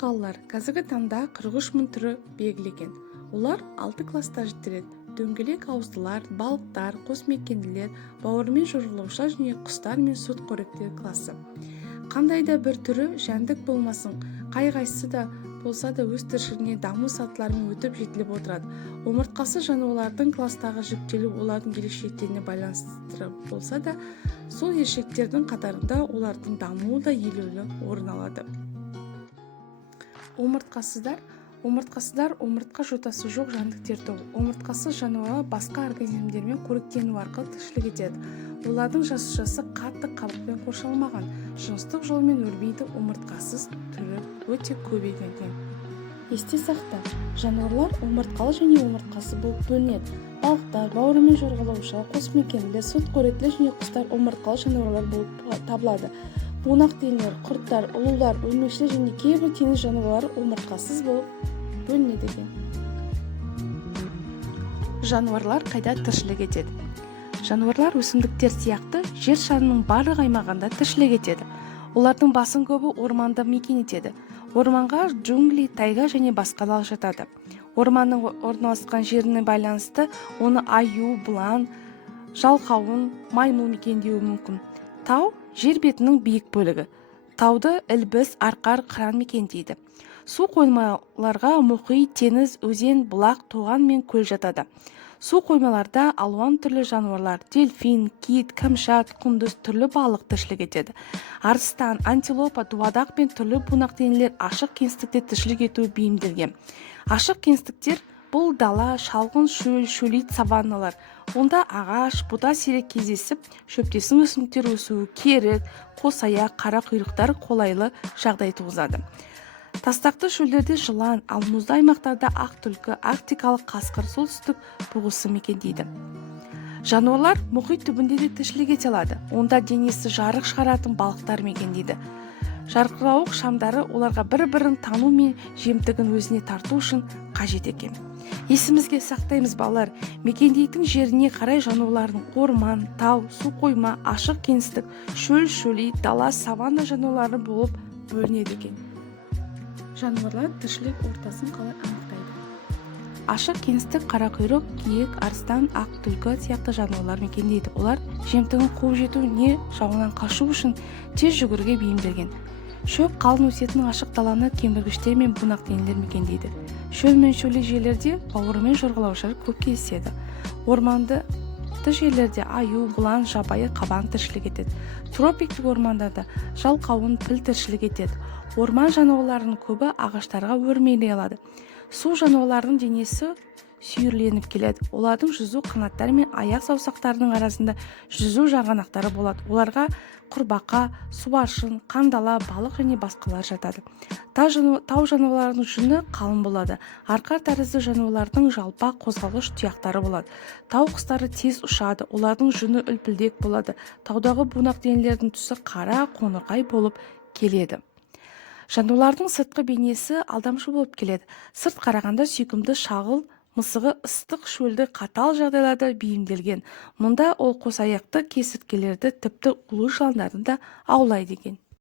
қалалар қазіргі таңда 43 мың түрі белгіленген. Олар 6 класста жіктеледі. Дөңгелек ауыздылар, балықтар, қосмекенділер, бауырымен жорғалаушылар және құстар мен сүтқоректілер класы. Қандай да бір түрі жәндік болмасын, қай-қайсысы да болса да өз тіршілігіне даму сатыларымен өтіп жетіліп отырады. Омыртқасы жануарлардың кластағы жіктелу олардың ерекшеліктеріне байланысты болса да, сол ерекшеліктердің қатарында олардың дамуы да елеулі орын алады. Омыртқасыздар омыртқа жотасы жоқ жәндіктер тобы. Омыртқасыз жануарлар басқа организмдермен қоректену арқылы тіршілік етеді. Олардың жасушасы қатты қабықпен қоршалмаған, жыныстық жолмен өрбейді. Омыртқасыз түрі өте көбейген. Есте сақта, жануарлар омыртқалы және омыртқасыз болып бөлінеді. Балықтар, бауырымен жорғалаушылар, қосмекенділер, сүтқоректілер және құстар омыртқалы жануарлар болып табылады. Бунақденелер, құрттар, ұлулар, өрмекшілер және кейбір теңіз жануарлары омыртқасыз болып бөлінеді екен. Жануарлар қайда тіршілік етеді? Жануарлар өсімдіктер сияқты жер шарының барлық аймағында тіршілік етеді. Олардың басым көбі орманда мекен етеді. Орманға джунгли, тайга және басқалар жатады. Орманның орналасқан жеріне байланысты оны аю, бұлан, жалқауын, маймыл мекендеуі мүмкін. Тау жер бетінің биік бөлігі. Тауды ілбіс, арқар, қыран мекендейді. Су қоймаларға мұхит, теңіз, өзен, бұлақ, тоған мен көл жатады. Су қоймаларда алуан түрлі жануарлар, дельфин, кит, камшат, құндыз түрлі балық тіршілік етеді. Арыстан, антилопа, дуадақ пен түрлі бунақденелер ашық кеңістікте тіршілік етуі бейімделген. Ашық кеңістіктер бұл дала, шалғын, шөлейт саванналар. Онда ағаш, бұта сирек кездесіп, шөптесін өсімдіктер өсуі, керік, қосаяқ, қара құйрықтар қолайлы жағдай туғызады. Тастақты шөлдерде жылан, ал мұзды аймақтарда ақ түлкі, арктикалық қасқыр, солтүстік бұғысы мекендейді. Жануарлар мұхит түбінде де тіршілік ете алады. Онда денесі жарық шығаратын балықтар мекендейді. Жарқырауық шамдары оларға бір-бірін тану мен жемтігін өзіне тарту үшін қажет екен. Есімізге сақтаймыз балалар, мекендейтін жеріне қарай жануарлардың орман, тау, су қойма, ашық кеңістік, шөлейт, дала, саванна жануарлары болып бөлінеді екен. Жануарлар тіршілік ортасын қалай анықтайды? Ашық кеңістік қарақұйрық, киік, арыстан, ақ түлкі сияқты жануарлар мекендейді. Олар жемтігін қуып жету не жауынан қашу үшін тез жүгіруге бейімделген. Шөп қалың өсетін ашық даланы кеміргіштер мен бунақденелер мекендейді. Шөл мен шөлейт жерлерде бауырымен жорғалаушылар көп кездеседі. Орманды жерлерде аю, бұлан, жабайы, қабан тіршілік етеді. Тропиктік ормандарда жалқауын, піл тіршілік етеді. Орман жануарларының көбі ағаштарға өрмелей алады. Су жануарларының денесі сүйірленіп келеді. Олардың жүзу қанаттары мен аяқ саусақтарының арасында жүзу жарғанақтары болады. Оларға құрбақа, суаршын, қандала, балық және басқалар жатады. Тау жануарларының жүні қалың болады. Арқар тәрізді жануарлардың жалпақ қозғалғыш тұяқтары болады. Тау құстары тез ұшады. Олардың жүні үлпілдек болады. Таудағы бунақденелердің түсі қара, қоңырқай болып келеді. Жануарлардың сыртқы бейнесі алдамшы болып келеді. Сырт қарағанда сүйкімді шағыл мысығы ыстық шөлді қатал жағдайларда бейімделген. Мұнда ол қосаяқты кесірткелерді тіпті улы жыландарды да аулайды екен.